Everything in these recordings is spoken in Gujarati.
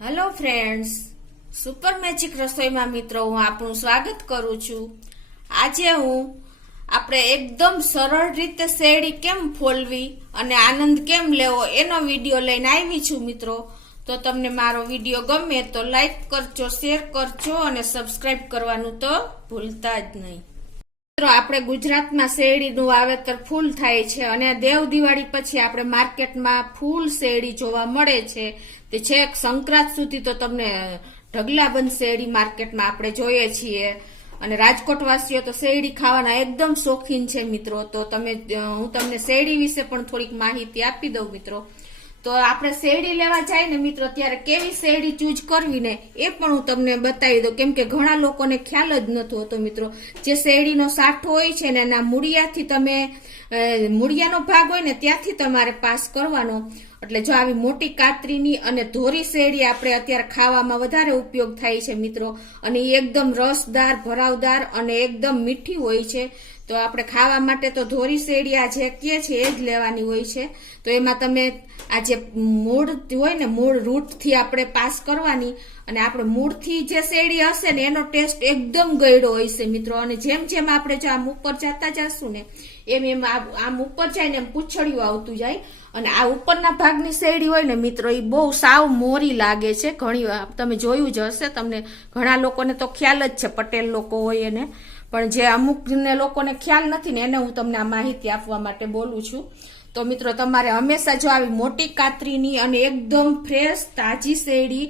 હેલો ફ્રેન્ડ્સ, સુપર મેજિક રસોઈમાં મિત્રો હું આપનું સ્વાગત કરું છું। આજે આપણે એકદમ સરળ રીતે શેરડી કેમ ફોલવી અને આનંદ કેમ લેવો એનો વિડીયો લઈને આવી છું મિત્રો। તો તમને મારો વિડીયો ગમે તો લાઈક કરજો, શેર કરજો અને સબસ્ક્રાઇબ કરવાનું તો ભૂલતા જ નહીં। મિત્રો, આપણે ગુજરાતમાં શેરડીનું વાવેતર ફૂલ થાય છે અને દેવ દિવાળી પછી આપણે માર્કેટમાં ફૂલ શેરડી જોવા મળે છે। તે છેક સંક્રાંત સુધી તો તમને ઢગલાબંધ શેરડી માર્કેટમાં આપણે જોઈએ છીએ અને રાજકોટ વાસીઓ તો શેરડી ખાવાના એકદમ શોખીન છે મિત્રો। તો હું તમને શેરડી વિશે પણ થોડીક માહિતી આપી દઉં મિત્રો। તો આપણે શેરડી લેવા જાય ને મિત્રો ત્યારે કેવી શેરડી ચૂઝ કરવી ને એ પણ હું તમને બતાવી દઉં, કેમ કે ઘણા લોકોને ખ્યાલ જ નથી હોતો મિત્રો। જે શેરડીનો સાઠો હોય છે ને એના મૂળિયાથી મૂળિયાનો ભાગ હોય ને ત્યાંથી તમારે પાસ કરવાનો। એટલે જો આવી મોટી કાતરીની અને ધોરી શેરડી આપણે અત્યારે ખાવામાં વધારે ઉપયોગ થાય છે મિત્રો, અને એ એકદમ રસદાર, ભરાવદાર અને એકદમ મીઠી હોય છે। તો આપણે ખાવા માટે તો ધોરી શેરડી આ જે કહે છે એ જ લેવાની હોય છે। તો એમાં તમે આ જે મૂળ હોય ને, મૂળ રૂટથી આપણે પાસ કરવાની, અને આપણે મૂળથી જે શેરડી હશે ને એનો ટેસ્ટ એકદમ ગળ્યો હોય છે મિત્રો। અને જેમ જેમ આપણે જો આમ ઉપર જતા જશું ને એમ આમ ઉપર જાય ને એમ પૂંછડિયું આવતું જાય। અને આ ઉપરના ભાગની શેરડી હોય ને મિત્રો એ બહુ સાવ મોરી લાગે છે। ઘણી વાર તમે જોયું જ હશે, તમને ઘણા લોકોને તો ખ્યાલ જ છે, પટેલ લોકો હોય એને, પણ જે અમુક લોકોને ખ્યાલ નથી ને એને હું તમને આ માહિતી આપવા માટે બોલું છું। તો મિત્રો, તમારે હંમેશા જો આવી મોટી કાતરીની અને એકદમ ફ્રેશ તાજી શેરડી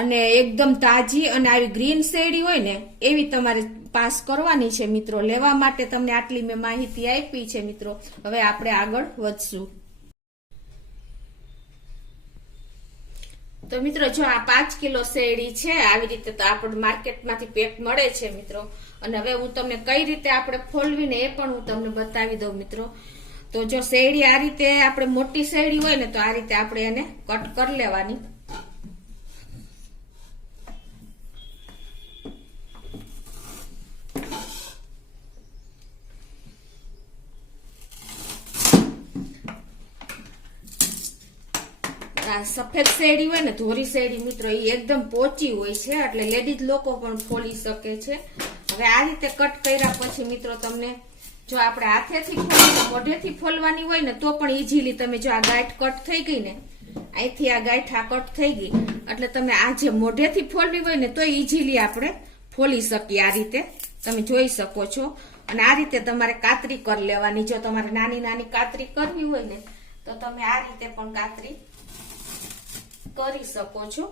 અને એકદમ તાજી અને આવી ગ્રીન શેરડી હોય ને એવી તમારે પાસ કરવાની છે મિત્રો। લેવા માટે તમને આટલી મેં માહિતી આપી છે મિત્રો। હવે આપણે આગળ વધશું। તો મિત્રો, જો આ 5 કિલો શેરડી છે આવી રીતે તો આપણે માર્કેટમાંથી પેક મળે છે મિત્રો। અને હવે હું તમને કઈ રીતે આપણે ફોલવીને એ પણ હું તમને બતાવી દઉં મિત્રો। તો જો શેરડી આ રીતે આપણે મોટી શેરડી હોય ને તો આ રીતે આપણે એને કટ કરી લેવાની। આ સફેદ શેરડી હોય ને, ધોરી શેરડી મિત્રો, એ એકદમ પોચી હોય છે, એટલે લેડીઝ લોકો પણ ફોલી શકે છે। હવે આ રીતે કટ કર્યા પછી મિત્રો તમને જો આપણે હાથેથી ફોલીને મોઢેથી ફોલવાની હોય ને તો પણ ઈઝીલી તમે જો આ ગાંઠ કટ થઈ ગઈ ને, અહીંથી આ ગાંઠ આ કટ થઈ ગઈ એટલે તમે આ જે મોઢેથી ફોલવી હોય ને તો ઈઝીલી આપણે ફોલી શકીએ। આ રીતે તમે જોઈ શકો છો। અને આ રીતે તમારે કાતરી કરી લેવાની। જો તમારે નાની નાની કાતરી કરવી હોય ને તો તમે આ રીતે પણ કાતરી કરી શકો છો।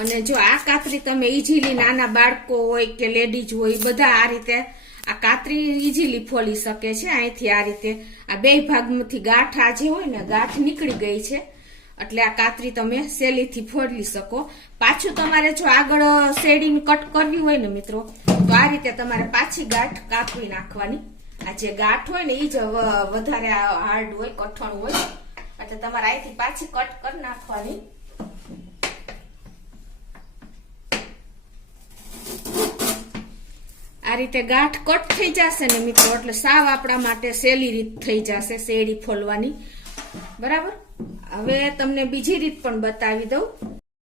અને જો આ કાતરી તમે ઈઝીલી નાના બાળકો હોય કે લેડીઝ હોય બધા આ રીતે આ કાતરી ઈઝીલી ફોલી શકે છે। અહીંથી આ રીતે આ બે ભાગમાંથી ગાંઠ આ જે હોય ને ગાંઠ નીકળી ગઈ છે, એટલે આ કાતરી તમે સહેલીથી ફોલી શકો। પાછું તમારે જો આગળ શેરડીની કટ કરવી હોય ને મિત્રો તો આ રીતે તમારે પાછી ગાંઠ કાપી નાખવાની। આ જે ગાંઠ હોય ને એ જ વધારે હાર્ડ હોય, કઠણ હોય, એટલે તમારે અહીંથી પાછી કટ કરી નાખવાની। આ રીતે ગાંઠ કટ થઈ જશે ને મિત્રો એટલે સાવ આપણા માટે સહેલી રીત થઈ જશે શેરડી ફોલવાની, બરાબર। હવે તમને બીજી રીત પણ બતાવી દઉં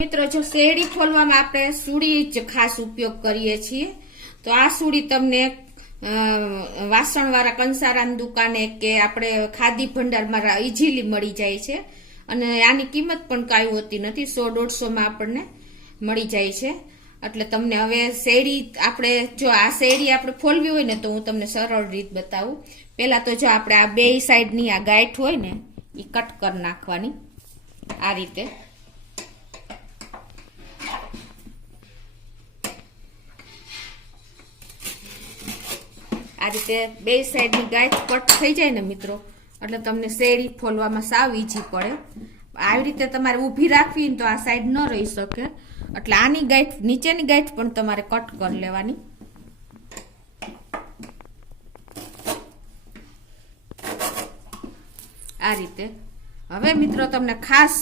મિત્રો। જો શેરડી ફોલવામાં આપણે સુડી જ ખાસ ઉપયોગ કરીએ છીએ, તો આ સુડી તમને વાસણવાળા કંસારાની દુકાને કે આપણે ખાદી ભંડારમાં ઈઝીલી મળી જાય છે। અને આની કિંમત પણ કાંઈ હોતી નથી, 100-150 માં આપણને મળી જાય છે। એટલે તમને હવે શેરડી આપણે જો આ શેરડી આપણે ફોલવી હોય ને તો હું તમને સરળ રીત બતાવું। પહેલા તો જો આપણે આ બે સાઈડની આ ગાંઠ હોય ને એ કટ કરી નાખવાની આ રીતે। આ રીતે બે સાઈડની ગાંઠ કટ થઈ જાય ને મિત્રો એટલે તમને શેરડી ફોલવામાં સાવ ઈઝી પડે। આવી રીતે તમારે ઊભી રાખવી તો આ સાઈડ ન રહી શકે, એટલે આની ગાંઠ નીચેની ગાંઠ પણ તમારે કટ કરી લેવાની। આ રીતે। હવે મિત્રો તમને ખાસ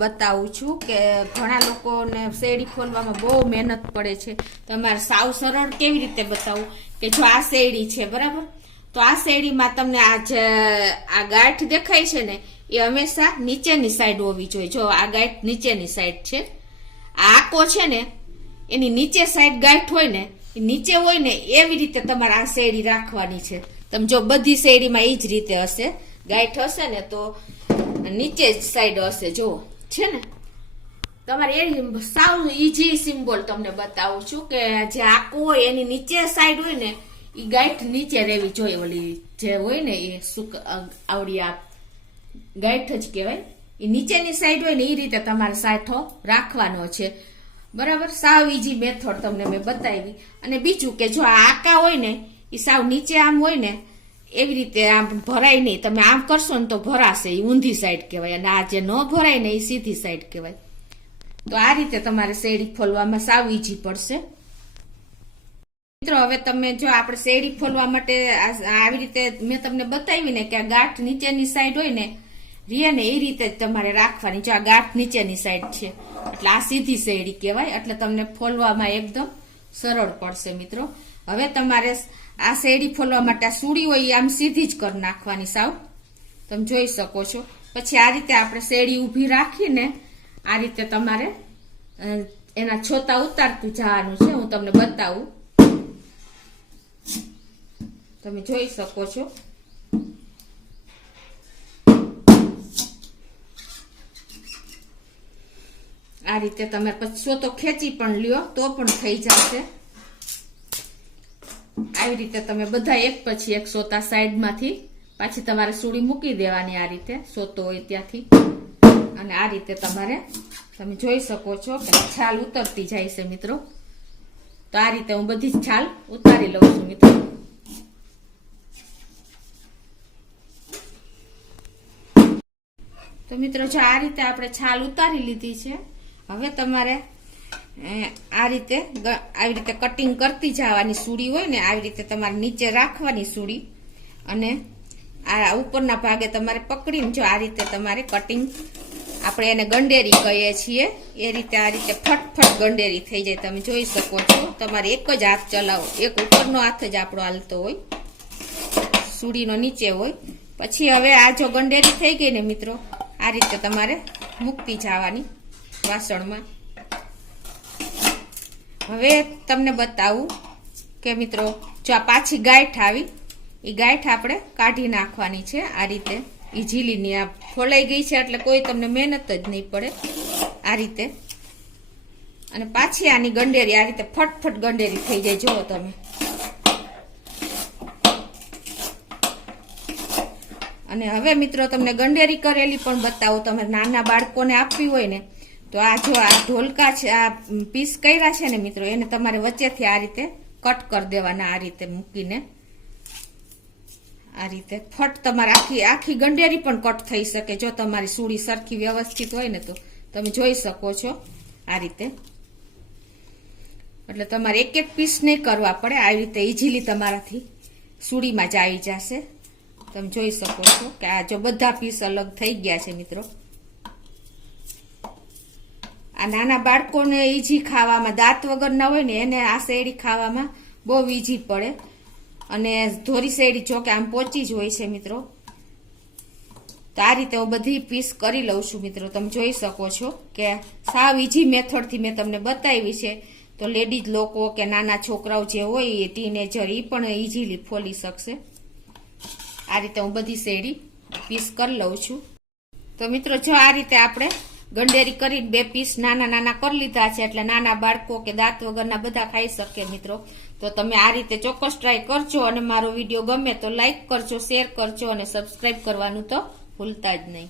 બતાવું છું કે ઘણા લોકોને શેરડી ફોલવામાં બહુ મહેનત પડે છે, તમારે સાવ સરળ કેવી રીતે બતાવું કે જો આ શેરડી છે બરાબર, તો તો આ શેરડીમાં તમને આ ગાંઠ દેખાય છે ને એ હંમેશા નીચેની સાઈડ હોવી જોઈએ. જો આ ગાંઠ નીચેની સાઈડ છે, આ આકો છે ને એની નીચે સાઈડ ગાંઠ હોય ને એ નીચે હોય ને એવી રીતે તમારે આ શેરડી રાખવાની છે. તમે જો બધી શેરડીમાં એ જ રીતે હશે, ગાંઠ હશે ને તો નીચે જ સાઈડ હશે. જો છે ને તમારે એ સાવ ઈઝી સિમ્બોલ તમને બતાવું છું કે જે આકો હોય એની નીચે સાઈડ હોય ને એ ગાંઠ નીચે રહેવી જોઈએ. ઓલી જે હોય ને એ આવડી આ ગાંઠ જ કહેવાય, એ નીચેની સાઈડ હોય ને એ રીતે તમારે સાઠો રાખવાનો છે. બરાબર, સાવ ઈઝી મેથડ તમને મેં બતાવી. અને બીજું કે જો આ આકા હોય ને એ સાવ નીચે આમ હોય ને એવી રીતે આમ ભરાય નહીં. તમે આમ કરશો ને તો ભરાશે, એ ઊંધી સાઈડ કહેવાય. અને આ જે ન ભરાય ને એ સીધી સાઈડ કહેવાય. તો આ રીતે તમારે શેરડી ફોલવામાં સાવ ઈઝી પડશે. મિત્રો હવે તમે જો આપણે શેરડી ફોલવા માટે આવી રીતે મેં તમને બતાવી ને કે આ ગાંઠ નીચેની સાઈડ હોય ને રીએ ને એ રીતે જ તમારે રાખવાની. જો આ ગાંઠ નીચેની સાઈડ છે એટલે આ સીધી શેરડી કહેવાય. એટલે તમને ફોલવામાં એકદમ સરળ પડશે. મિત્રો હવે તમારે આ શેરડી ફોલવા માટે આ સૂડી હોય એ આમ સીધી જ કરી નાખવાની સાવ. તમે જોઈ શકો છો. પછી આ રીતે આપણે શેરડી ઊભી રાખીને આ રીતે તમારે એના છોતા ઉતારતું જવાનું છે. હું તમને બતાવું, તમે જોઈ શકો છો. આ રીતે તમે પછી સોતો ખેંચી પણ લ્યો તો પણ થઈ જશે. આવી રીતે તમે બધા એક પછી એક સોતા સાઈડમાંથી પાછી તમારે સૂડી મૂકી દેવાની. આ રીતે સોતો હોય ત્યાંથી. અને આ રીતે તમારે તમે જોઈ શકો છો કે છાલ ઉતરતી જાય છે. મિત્રો તો આ રીતે હું બધી જ છાલ ઉતારી લઉં છું. મિત્રો તો મિત્રો જો આ રીતે આપણે છાલ ઉતારી લીધી છે. હવે તમારે આ રીતે આવી રીતે કટિંગ કરતી જવાની. સૂડી હોય ને આવી રીતે તમારે નીચે રાખવાની સૂડી, અને આ ઉપરના ભાગે તમારે પકડીને જો આ રીતે તમારે કટિંગ, આપણે એને ગંડેરી કહીએ છીએ એ રીતે આ રીતે ફટફટ ગંડેરી થઈ જાય. તમે જોઈ શકો છો. તમારે એક જ હાથ ચલાવો, એક ઉપરનો હાથ જ આપણો હાલતો હોય, સૂડીનો નીચે હોય. પછી હવે આ જો ગંડેરી થઈ ગઈ ને મિત્રો આ રીતે તમારે મૂકતી જવાની વાસણમાં. હવે તમને બતાવું કે મિત્રો જો આ પાછી ગાંઠ આવી એ ગાંઠ આપણે કાઢી નાખવાની છે. આ રીતે ઈઝીલી આ ફોલાઈ ગઈ છે એટલે કોઈ તમને મહેનત જ નહીં પડે. આ રીતે અને પાછી આની ગંડેરી આ રીતે ફટફટ ગંડેરી થઈ જાય. જુઓ તમે. અને હવે મિત્રો તમને ગંડેરી કરેલી પણ બતાવું. તમે નાના બાળકોને આપવી હોય ને તો આ જો આ ઢોલકા છે, આ પીસ કર્યા છે ને મિત્રો, એને તમારે વચ્ચેથી આ રીતે કટ કરી દેવાના. આ રીતે મૂકીને આ રીતે ફટ તમારે આખી ગંડેરી પણ કટ થઈ શકે જો તમારી સૂડી સરખી વ્યવસ્થિત હોય ને. તો તમે જોઈ શકો છો આ રીતે. એટલે તમારે એક એક પીસ નહીં કરવા પડે. આવી રીતે ઈઝીલી તમારાથી સૂડીમાં જ આવી જશે. તમે જોઈ શકો છો કે આ જો બધા પીસ અલગ થઈ ગયા છે. મિત્રો આ નાના બાળકોને ઈઝી ખાવામાં, દાંત વગરના હોય ને એને આ શેરડી ખાવામાં બહુ ઈઝી પડે. અને ધોરી શેરડી જો કે આમ પોચી જ હોય છે મિત્રો. તો આ રીતે હું બધી પીસ કરી લઉં છું. મિત્રો તમે જોઈ શકો છો કે સાવ ઈઝી મેથડથી મેં તમને બતાવી છે. તો લેડીઝ લોકો કે નાના છોકરાઓ જે હોય એ ટીનેજર એ પણ ઈઝીલી ફોલી શકશે. આ રીતે હું બધી શેરડી પીસ કરી લઉં છું. તો મિત્રો જો આ રીતે આપણે ગંડેરી કરી 2 પીસ નાના નાના કરી લીધા છે એટલે નાના બાળકો કે દાંત વગરના બધા ખાઈ શકે. મિત્રો તો તમે આ રીતે ચોક્કસ ટ્રાય કરજો. અને મારો વિડીયો ગમે તો લાઈક કરજો, શેર કરજો અને સબસ્ક્રાઈબ કરવાનું તો ભૂલતા જ નહીં.